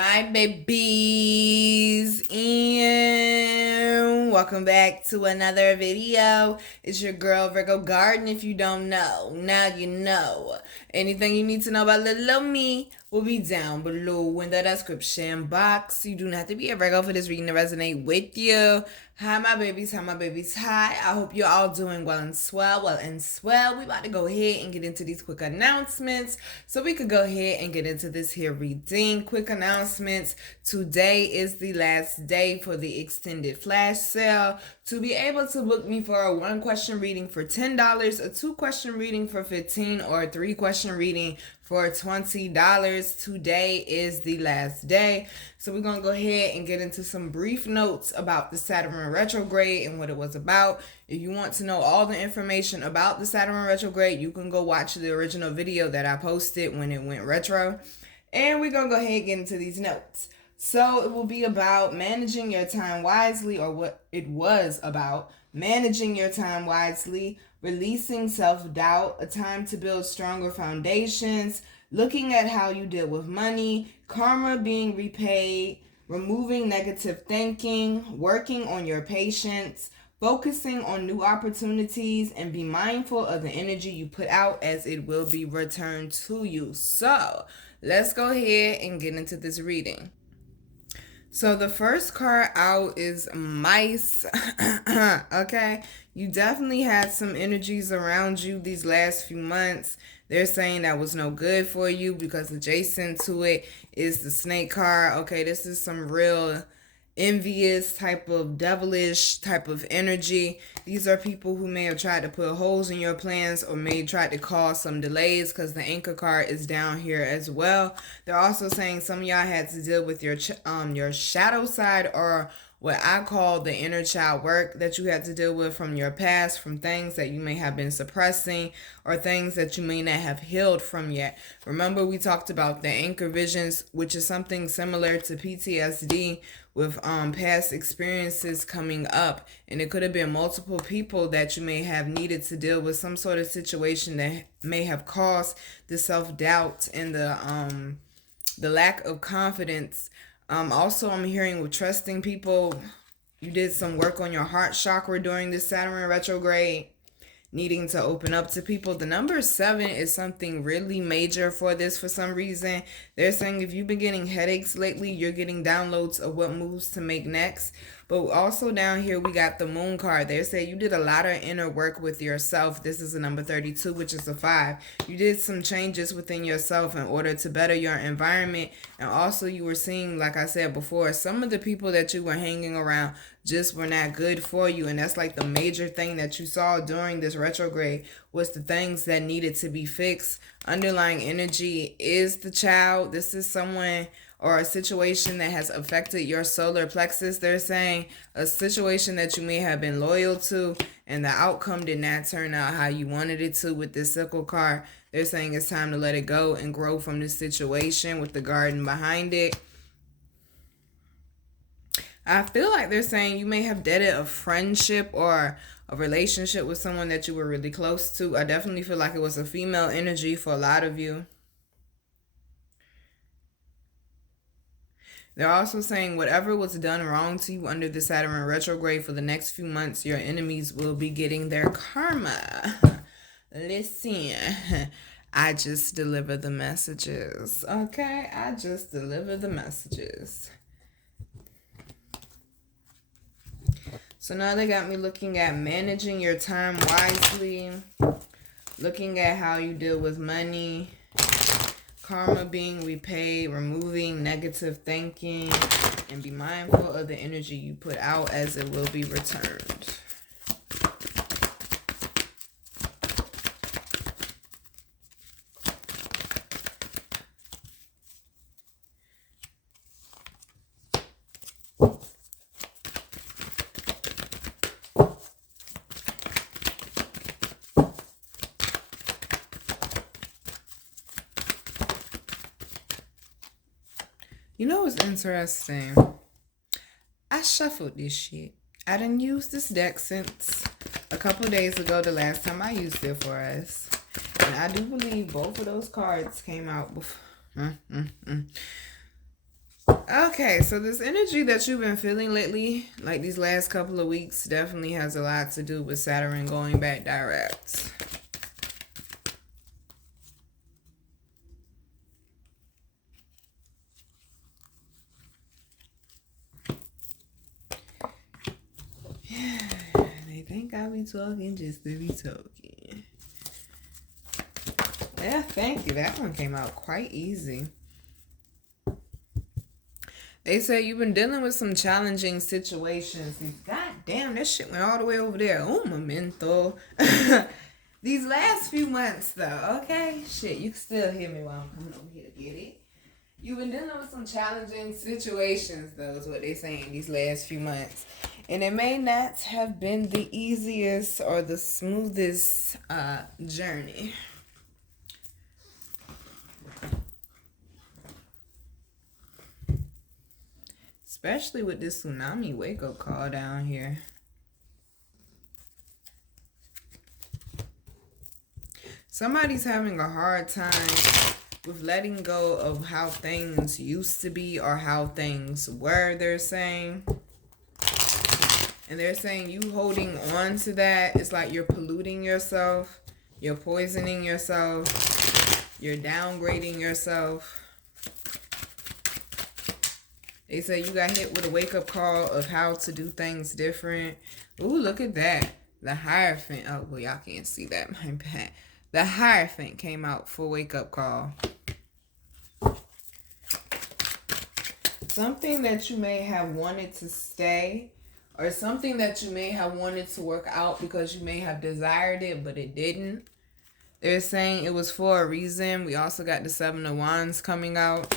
my babies, and welcome back to another video. It's your girl Virgo Garden. If you don't know, now you know. Anything you need to know about little me will be down below in the description box. You do not have to be a Virgo for this reading to resonate with you. Hi my babies, hi. I hope you're all doing well and swell. We about to go ahead and get into these quick announcements so we could go ahead and get into this here reading. Quick announcements. Today is the last day for the extended flash sale. To be able to book me for a 1-question reading for $10, a 2-question reading for $15, or a 3-question reading for $20. Today is the last day. So we're going to go ahead and get into some brief notes about the Saturn Retrograde and what it was about. If you want to know all the information about the Saturn Retrograde, you can go watch the original video that I posted when it went retro. And we're going to go ahead and get into these notes. So it will be about managing your time wisely, or what it was about managing your time wisely, releasing self-doubt, a time to build stronger foundations, looking at how you deal with money, karma being repaid, removing negative thinking, working on your patience, focusing on new opportunities, and be mindful of the energy you put out as it will be returned to you. So let's go ahead and get into this reading. So the first card out is mice. Okay, you definitely had some energies around you these last few months. They're saying that was no good for you because adjacent to it is the snake card. Okay, this is some real envious type of devilish type of energy. These are people who may have tried to put holes in your plans or may try to cause some delays, because the anchor card is down here as well. They're also saying some of y'all had to deal with your shadow side, or what I call the inner child work that you had to deal with from your past, from things that you may have been suppressing or things that you may not have healed from yet. Remember, we talked about the anchor visions, which is something similar to PTSD, with past experiences coming up, and it could have been multiple people that you may have needed to deal with some sort of situation that may have caused the self-doubt and the lack of confidence. Also, I'm hearing with trusting people, you did some work on your heart chakra during this Saturn retrograde, needing to open up to people. The number 7 is something really major for this for some reason. They're saying if you've been getting headaches lately, you're getting downloads of what moves to make next. But also down here, we got the moon card. They say you did a lot of inner work with yourself. This is a number 32, which is a 5. You did some changes within yourself in order to better your environment. And also you were seeing, like I said before, some of the people that you were hanging around just were not good for you. And that's like the major thing that you saw during this retrograde, was the things that needed to be fixed. Underlying energy is the child. This is someone or a situation that has affected your solar plexus. They're saying a situation that you may have been loyal to and the outcome did not turn out how you wanted it to with this sickle card. They're saying it's time to let it go and grow from this situation with the garden behind it. I feel like they're saying you may have deaded a friendship or a relationship with someone that you were really close to. I definitely feel like it was a female energy for a lot of you. They're also saying whatever was done wrong to you under the Saturn retrograde for the next few months, your enemies will be getting their karma. Listen, I just deliver the messages, okay? I just deliver the messages. So now they got me looking at managing your time wisely, looking at how you deal with money, karma being repaid, removing negative thinking, and be mindful of the energy you put out as it will be returned. You know what's interesting? I shuffled this shit. I done used this deck since a couple of days ago, the last time I used it for us. And I do believe both of those cards came out before. Okay, so this energy that you've been feeling lately, like these last couple of weeks, definitely has a lot to do with Saturn going back direct. They think I be talking just to be talking. Yeah, thank you. That one came out quite easy. They say you've been dealing with some challenging situations. God damn, that shit went all the way over there. Oh, memento. These last few months, though, okay? Shit, you can still hear me while I'm coming over here to get it. You've been dealing with some challenging situations, though, is what they're saying these last few months. And it may not have been the easiest or the smoothest journey. Especially with this tsunami wake-up call down here. Somebody's having a hard time with letting go of how things used to be or how things were, they're saying. And they're saying you holding on to that, it's like you're polluting yourself. You're poisoning yourself. You're downgrading yourself. They say you got hit with a wake-up call of how to do things different. Ooh, look at that. The Hierophant. Oh, well, y'all can't see that. My bad. The Hierophant came out for wake-up call. Something that you may have wanted to stay, or something that you may have wanted to work out because you may have desired it, but it didn't. They're saying it was for a reason. We also got the Seven of Wands coming out.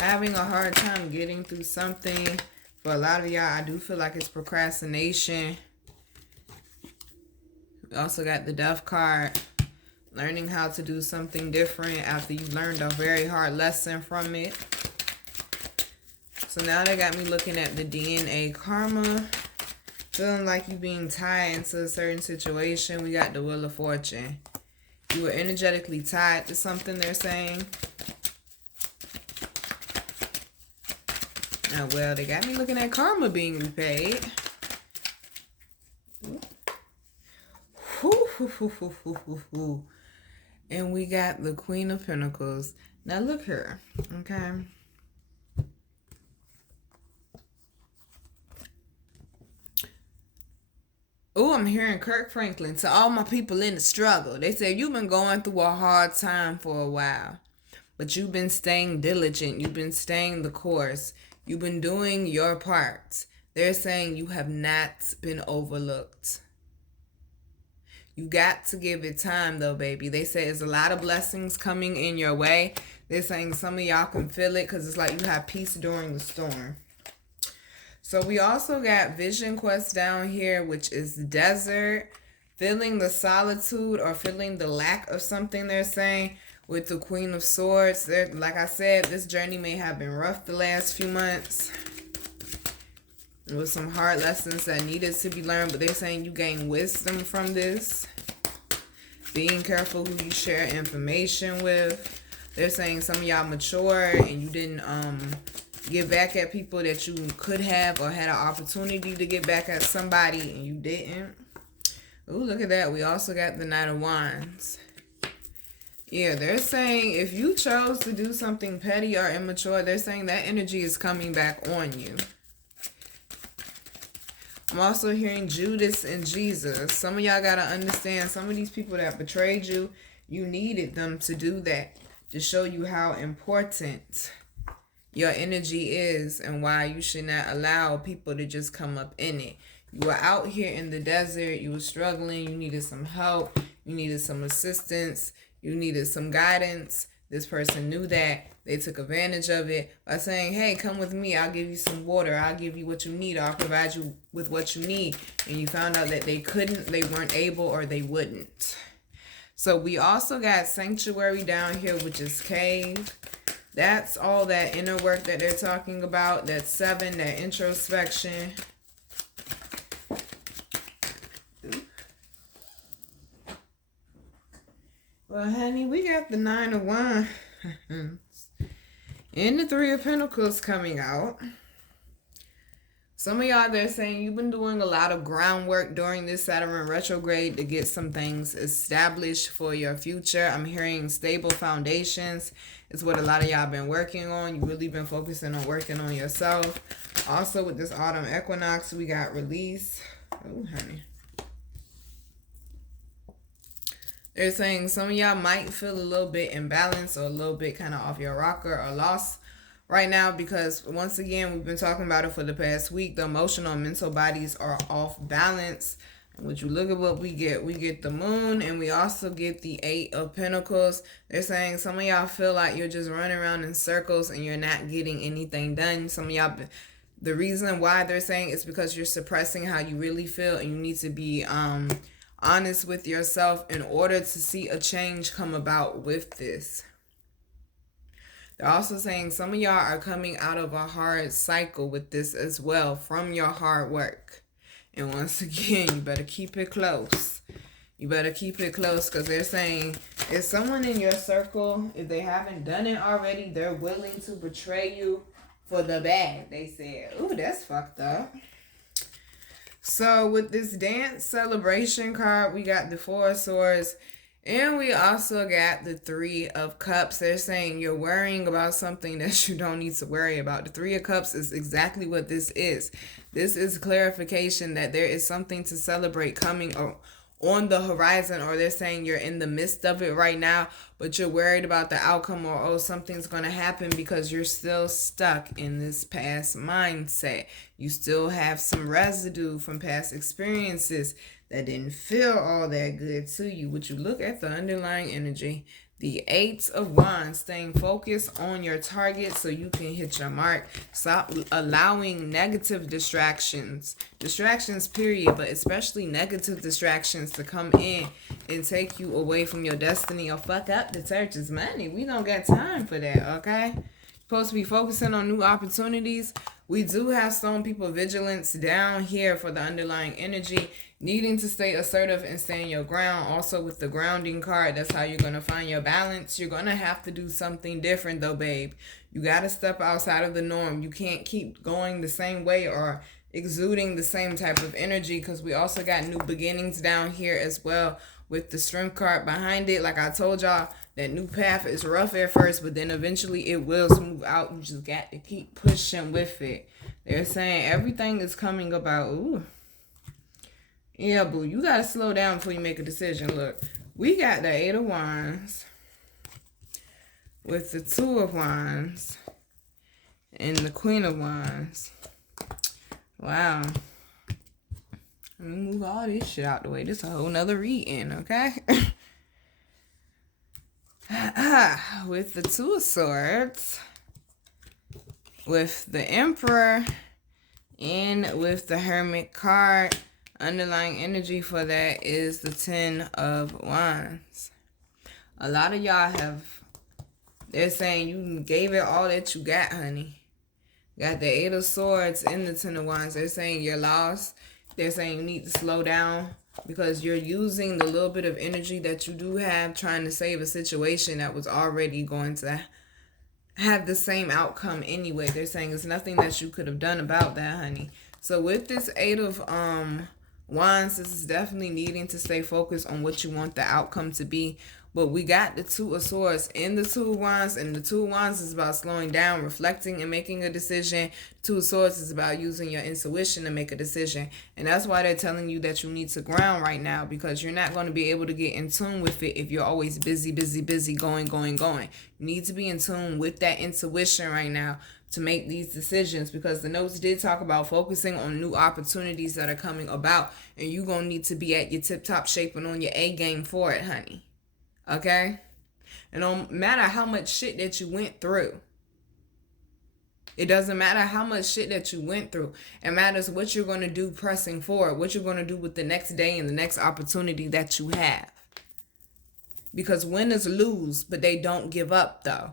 Having a hard time getting through something. For a lot of y'all, I do feel like it's procrastination. We also got the Death card. Learning how to do something different after you learned a very hard lesson from it. So now they got me looking at the DNA karma. Feeling like you being tied into a certain situation. We got the Wheel of Fortune. You were energetically tied to something, they're saying. Oh, well, they got me looking at karma being repaid. And we got the Queen of Pentacles. Now look here, okay? Oh, I'm hearing Kirk Franklin. To all my people in the struggle. They say you've been going through a hard time for a while. But you've been staying diligent. You've been staying the course. You've been doing your part. They're saying you have not been overlooked. You got to give it time, though, baby. They say there's a lot of blessings coming in your way. They're saying some of y'all can feel it because it's like you have peace during the storm. So we also got Vision Quest down here, which is desert. Feeling the solitude or feeling the lack of something, they're saying. With the Queen of Swords, like I said, this journey may have been rough the last few months. With some hard lessons that needed to be learned, but they're saying you gain wisdom from this. Being careful who you share information with. They're saying some of y'all mature and you didn't get back at people that you could have or had an opportunity to get back at somebody and you didn't. Ooh, look at that. We also got the Knight of Wands. Yeah, they're saying if you chose to do something petty or immature, they're saying that energy is coming back on you. I'm also hearing Judas and Jesus. Some of y'all got to understand, some of these people that betrayed you, you needed them to do that. To show you how important your energy is and why you should not allow people to just come up in it. You were out here in the desert. You were struggling. You needed some help. You needed some assistance. You needed some guidance. This person knew that. They took advantage of it by saying, hey, come with me. I'll give you some water. I'll give you what you need. I'll provide you with what you need. And you found out that they couldn't, they weren't able, or they wouldn't. So we also got Sanctuary down here, which is cave. That's all that inner work that they're talking about. That 7, that introspection. Well, honey, we got the 9 of Wands. And the Three of Pentacles coming out. Some of y'all, they're saying you've been doing a lot of groundwork during this Saturn retrograde to get some things established for your future. I'm hearing stable foundations is what a lot of y'all been working on. You really been focusing on working on yourself. Also, with this autumn equinox, we got release. Oh, honey. They're saying some of y'all might feel a little bit imbalanced or a little bit kind of off your rocker or lost right now, because once again, we've been talking about it for the past week. The emotional and mental bodies are off balance. And would you look at what we get the moon, and we also get the Eight of Pentacles. They're saying some of y'all feel like you're just running around in circles and you're not getting anything done. Some of y'all, the reason why they're saying it's because you're suppressing how you really feel, and you need to be honest with yourself in order to see a change come about with this. They're also saying some of y'all are coming out of a hard cycle with this as well from your hard work. And once again, you better keep it close. You better keep it close, because they're saying if someone in your circle, if they haven't done it already, they're willing to betray you for the bag. They said, ooh, that's fucked up. So with this dance celebration card, we got the Four of Swords, and we also got the Three of Cups. They're saying you're worrying about something that you don't need to worry about. The Three of Cups is exactly what this is. This is clarification that there is something to celebrate coming on the horizon, or they're saying you're in the midst of it right now, but you're worried about the outcome, or oh, something's going to happen because you're still stuck in this past mindset. You still have some residue from past experiences that didn't feel all that good to you. Would you look at the underlying energy? The Eight of Wands, staying focused on your target so you can hit your mark. Stop allowing negative distractions period, but especially negative distractions to come in and take you away from your destiny or fuck up the church's money. We don't got time for that, okay? Supposed to be focusing on new opportunities. We do have Stone People Vigilance down here for the underlying energy. Needing to stay assertive and stand your ground. Also with the grounding card, that's how you're going to find your balance. You're going to have to do something different though, babe. You got to step outside of the norm. You can't keep going the same way or exuding the same type of energy, because we also got new beginnings down here as well with the Strength card behind it. Like I told y'all, that new path is rough at first, but then eventually it will smooth out. You just got to keep pushing with it. They're saying everything is coming about. Ooh. Yeah, boo, you got to slow down before you make a decision. Look, we got the Eight of Wands with the Two of Wands and the Queen of Wands. Wow. Let me move all this shit out the way. This is a whole nother reading, okay? With the Two of Swords, with the Emperor, and with the Hermit card. Underlying energy for that is the Ten of Wands. A lot of y'all they're saying you gave it all that you got, honey. Got the Eight of Swords and the Ten of Wands. They're saying you're lost. They're saying you need to slow down because you're using the little bit of energy that you do have trying to save a situation that was already going to have the same outcome anyway. They're saying it's nothing that you could have done about that, honey. So with this Eight of Wands, this is definitely needing to stay focused on what you want the outcome to be. But we got the Two of Swords in the Two of Wands, and the Two of Wands is about slowing down, reflecting, and making a decision. Two of Swords is about using your intuition to make a decision. And that's why they're telling you that you need to ground right now, because you're not going to be able to get in tune with it if you're always busy, going. You need to be in tune with that intuition right now to make these decisions, because the notes did talk about focusing on new opportunities that are coming about, and you're going to need to be at your tip-top shape and on your A game for it, honey. Okay? And no matter how much shit that you went through, it doesn't matter how much shit that you went through. It matters what you're going to do pressing forward, what you're going to do with the next day and the next opportunity that you have. Because winners lose, but they don't give up, though.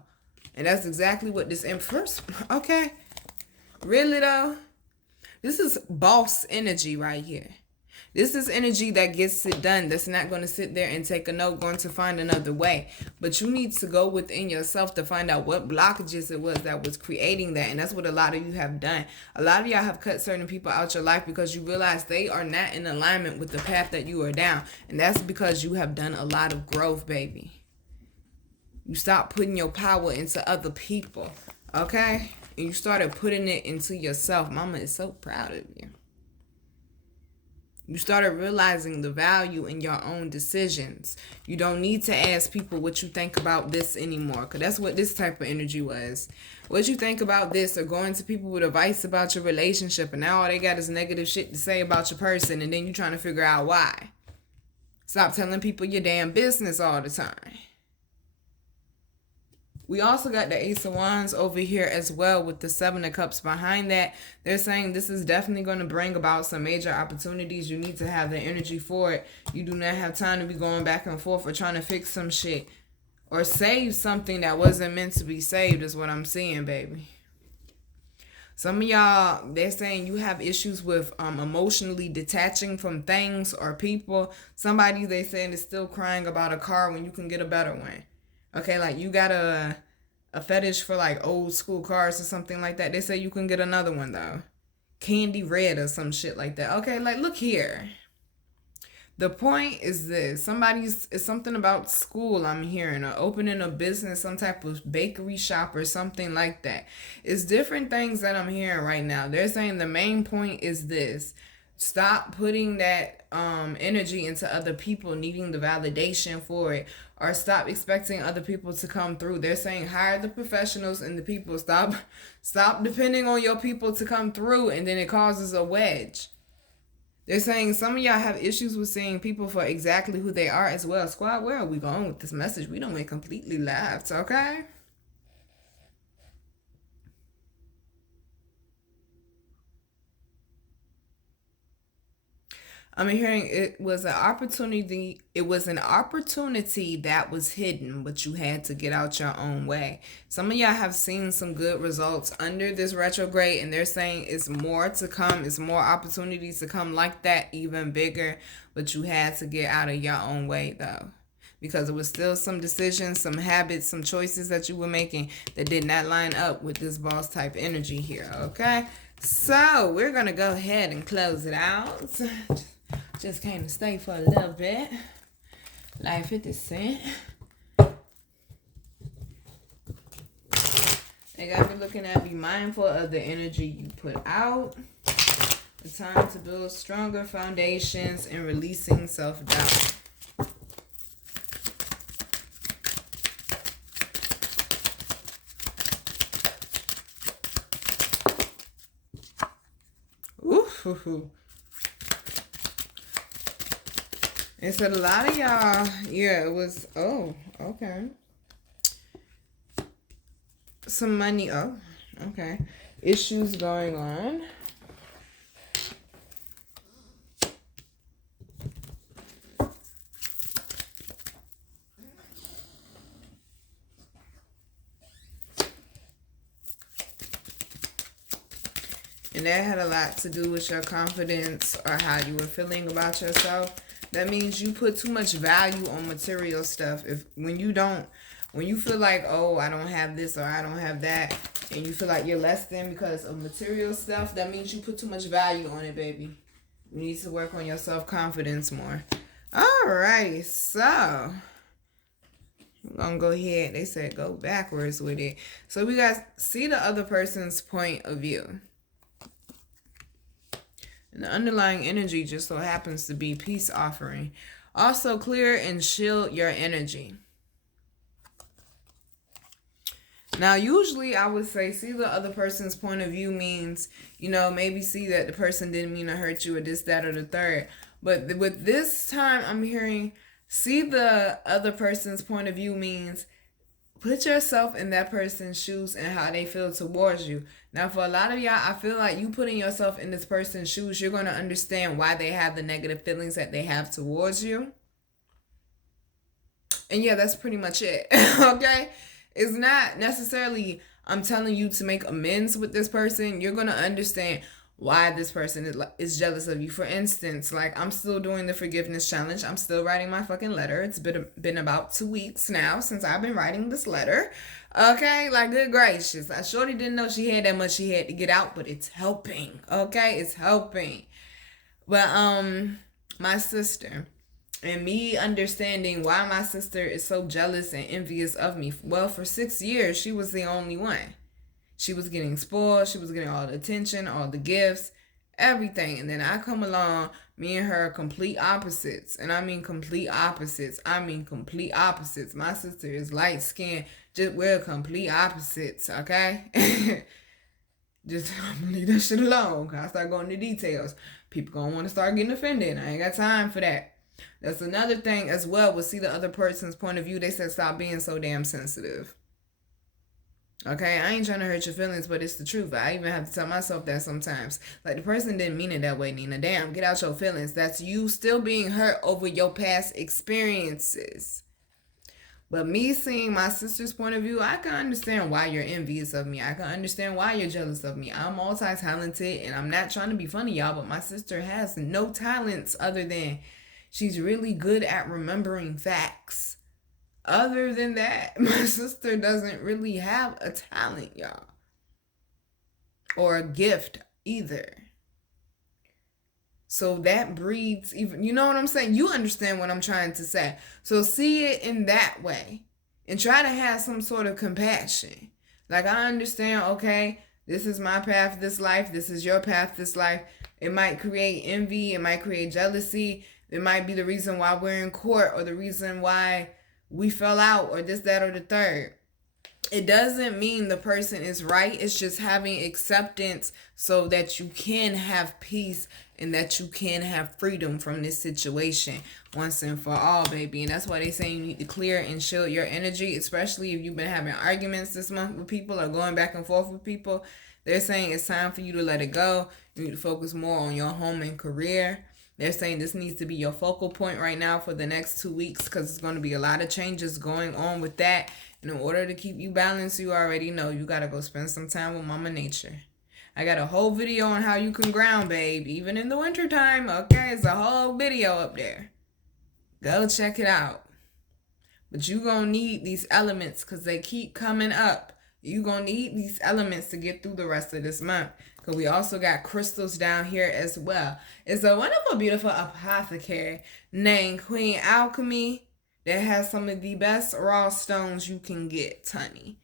And that's exactly what this Empress, okay? Really, though? This is boss energy right here. This is energy that gets it done. That's not going to sit there and take a note, going to find another way. But you need to go within yourself to find out what blockages it was that was creating that. And that's what a lot of you have done. A lot of y'all have cut certain people out your life because you realize they are not in alignment with the path that you are down. And that's because you have done a lot of growth, baby. You stop putting your power into other people, okay? And you started putting it into yourself. Mama is so proud of you. You started realizing the value in your own decisions. You don't need to ask people what you think about this anymore, because that's what this type of energy was. What you think about this, or going to people with advice about your relationship, and now all they got is negative shit to say about your person, and then you trying to figure out why. Stop telling people your damn business all the time. We also got the Ace of Wands over here as well with the Seven of Cups behind that. They're saying this is definitely going to bring about some major opportunities. You need to have the energy for it. You do not have time to be going back and forth or trying to fix some shit or save something that wasn't meant to be saved is what I'm seeing, baby. Some of y'all, they're saying you have issues with emotionally detaching from things or people. Somebody, they saying, is still crying about a car when you can get a better one. Okay, like you got a fetish for like old school cars or something like that. They say you can get another one though. Candy red or some shit like that. Okay, like look here. The point is this. It's something about school I'm hearing, or opening a business, some type of bakery shop or something like that. It's different things that I'm hearing right now. They're saying the main point is this. Stop putting that energy into other people needing the validation for it, or stop expecting other people to come through. They're saying hire the professionals and the people. Stop depending on your people to come through, and then it causes a wedge. They're saying some of y'all have issues with seeing people for exactly who they are as well. Squad, where are we going with this message? We don't went completely left, okay? I'm hearing it was an opportunity. It was an opportunity that was hidden, but you had to get out your own way. Some of y'all have seen some good results under this retrograde, and they're saying it's more to come. It's more opportunities to come like that, even bigger. But you had to get out of your own way, though, because it was still some decisions, some habits, some choices that you were making that did not line up with this boss type energy here, okay? So we're going to go ahead and close it out. Just came to stay for a little bit. Like 50 Cent. They got me looking at, be mindful of the energy you put out. The time to build stronger foundations and releasing self-doubt. Ooh. It said a lot of y'all, yeah, it was, oh, okay. Some money, oh, okay. Issues going on. And that had a lot to do with your confidence or how you were feeling about yourself. That means you put too much value on material stuff. When you feel like, oh, I don't have this or I don't have that, and you feel like you're less than because of material stuff, that means you put too much value on it, baby. You need to work on your self-confidence more. All right, so I'm going to go ahead. They said go backwards with it. So we got see the other person's point of view. And the underlying energy just so happens to be peace offering. Also clear and shield your energy. Now, usually I would say see the other person's point of view means, maybe see that the person didn't mean to hurt you or this, that, or the third. But with this time, I'm hearing see the other person's point of view means put yourself in that person's shoes and how they feel towards you. Now, for a lot of y'all, I feel like you putting yourself in this person's shoes, you're going to understand why they have the negative feelings that they have towards you. And yeah, that's pretty much it. Okay? It's not necessarily I'm telling you to make amends with this person. You're going to understand why this person is jealous of you. For instance, like, I'm still doing the forgiveness challenge. I'm still writing my fucking letter. It's been about 2 weeks now since I've been writing this letter. Okay, like, good gracious. I surely didn't know she had that much she had to get out, but it's helping. Okay, it's helping. But my sister, and me understanding why my sister is so jealous and envious of me. Well, for 6 years, she was the only one. She was getting spoiled. She was getting all the attention, all the gifts, everything. And then I come along, me and her complete opposites. And I mean complete opposites. Complete opposites. My sister is light skinned. We're complete opposites, okay? Just leave that shit alone. I start going into details. People gonna want to start getting offended. I ain't got time for that. That's another thing as well. We'll see the other person's point of view. They said stop being so damn sensitive. Okay, I ain't trying to hurt your feelings, but it's the truth. I even have to tell myself that sometimes. Like, the person didn't mean it that way, Nina. Damn, get out your feelings. That's you still being hurt over your past experiences. But me seeing my sister's point of view, I can understand why you're envious of me. I can understand why you're jealous of me. I'm multi-talented, and I'm not trying to be funny, y'all, but my sister has no talents other than she's really good at remembering facts. Other than that, my sister doesn't really have a talent, y'all. Or a gift either. So that breeds even, you know what I'm saying? You understand what I'm trying to say. So see it in that way. And try to have some sort of compassion. Like, I understand, okay, this is my path this life. This is your path this life. It might create envy. It might create jealousy. It might be the reason why we're in court, or the reason why we fell out, or this, that, or the third. It doesn't mean the person is right. It's just having acceptance so that you can have peace and that you can have freedom from this situation once and for all, baby. And that's why they say you need to clear and shield your energy, especially if you've been having arguments this month with people or going back and forth with people. They're saying it's time for you to let it go. You need to focus more on your home and career. They're saying this needs to be your focal point right now for the next 2 weeks, because it's going to be a lot of changes going on with that. And in order to keep you balanced, you already know you got to go spend some time with Mama Nature. I got a whole video on how you can ground, babe, even in the wintertime. Okay, it's a whole video up there. Go check it out. But you going to need these elements because they keep coming up. You going to need these elements to get through the rest of this month. Because we also got crystals down here as well. It's a wonderful, beautiful apothecary named Queen Alchemy that has some of the best raw stones you can get, honey.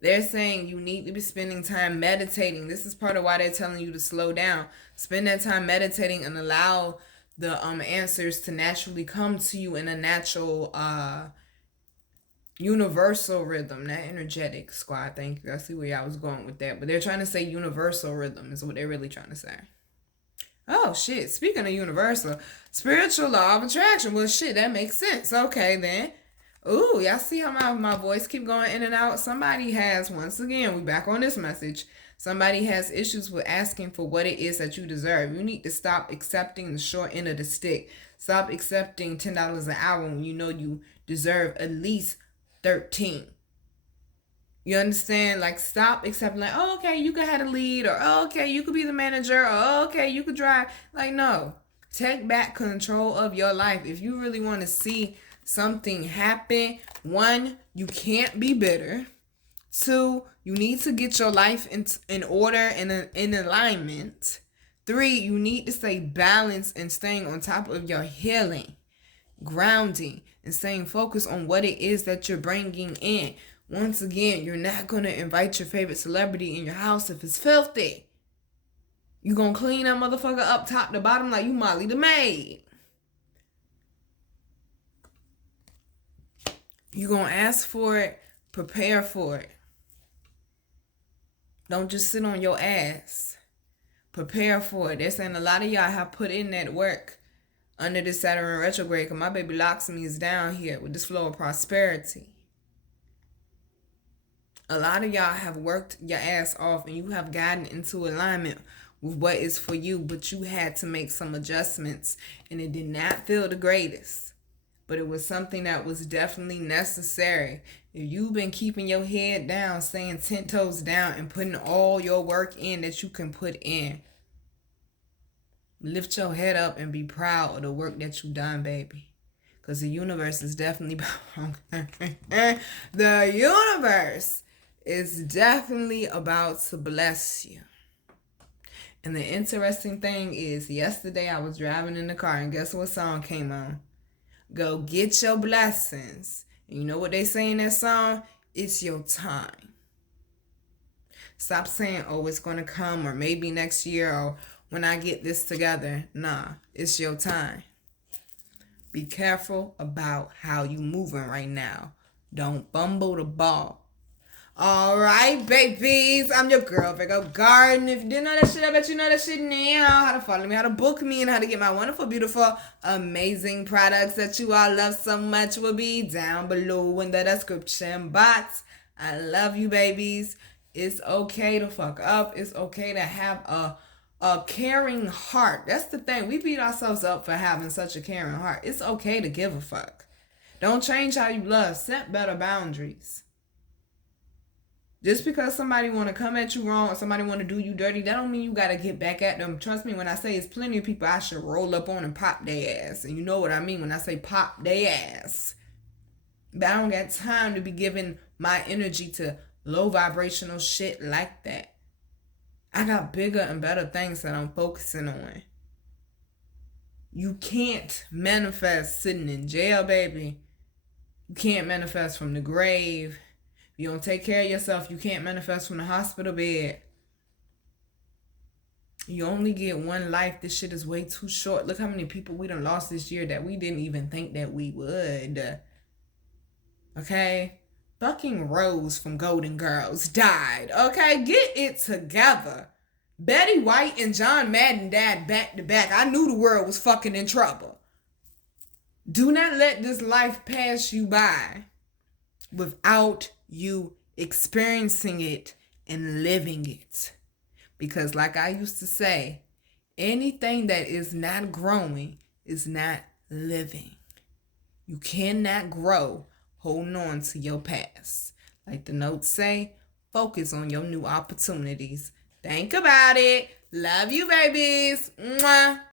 They're saying you need to be spending time meditating. This is part of why they're telling you to slow down. Spend that time meditating and allow the answers to naturally come to you in a natural universal rhythm, not energetic, squad. Thank you. I see where y'all was going with that. But they're trying to say universal rhythm is what they're really trying to say. Oh, shit. Speaking of universal, spiritual law of attraction. Well, shit, that makes sense. Okay, then. Ooh, y'all see how my voice keep going in and out? Somebody has, once again, we back on this message. Somebody has issues with asking for what it is that you deserve. You need to stop accepting the short end of the stick. Stop accepting $10 an hour when you know you deserve at least 13. You understand? Like, stop accepting, like, oh, okay, you could have the lead, or oh, okay, you could be the manager, or oh, okay, you could drive. Like, no. Take back control of your life. If you really want to see something happen, 1, you can't be bitter. 2, you need to get your life in order and in alignment. 3, you need to stay balanced and staying on top of your healing, grounding, and staying focused on what it is that you're bringing in. Once again, you're not going to invite your favorite celebrity in your house if it's filthy. You're going to clean that motherfucker up top to bottom like you Molly the maid. You're going to ask for it, prepare for it. Don't just sit on your ass. Prepare for it. They're saying a lot of y'all have put in that work under this Saturn Retrograde, because my baby ALCHEMY'S down here with this flow of prosperity. A lot of y'all have worked your ass off and you have gotten into alignment with what is for you, but you had to make some adjustments and it did not feel the greatest. but it was something that was definitely necessary. If you've been keeping your head down, staying 10 toes down, and putting all your work in that you can put in, lift your head up and be proud of the work that you done, baby. Because the universe is definitely the universe is definitely about to bless you. And the interesting thing is, yesterday I was driving in the car, and guess what song came on? Go get your blessings. And you know what they say in that song? It's your time. Stop saying, oh, it's going to come, or maybe next year, or when I get this together. Nah, it's your time. Be careful about how you moving right now. Don't fumble the ball. All right, babies. I'm your girl, Virgo Garden. If you didn't know that shit, I bet you know that shit now. How to follow me, how to book me, and how to get my wonderful, beautiful, amazing products that you all love so much will be down below in the description box. I love you, babies. It's okay to fuck up. It's okay to have a caring heart. That's the thing. We beat ourselves up for having such a caring heart. It's okay to give a fuck. Don't change how you love. Set better boundaries. Just because somebody want to come at you wrong or somebody want to do you dirty, that don't mean you got to get back at them. Trust me when I say it's plenty of people I should roll up on and pop their ass. And you know what I mean when I say pop their ass. But I don't got time to be giving my energy to low vibrational shit like that. I got bigger and better things that I'm focusing on. You can't manifest sitting in jail, baby. You can't manifest from the grave. If you don't take care of yourself, you can't manifest from the hospital bed. You only get one life. This shit is way too short. Look how many people we done lost this year that we didn't even think that we would. Okay? Fucking Rose from Golden Girls died. Okay? Get it together. Betty White and John Madden died back to back. I knew the world was fucking in trouble. Do not let this life pass you by without you experiencing it and living it. Because like I used to say, anything that is not growing is not living. You cannot grow holding on to your past. Like the notes say, focus on your new opportunities. Think about it. Love you, babies. Mwah.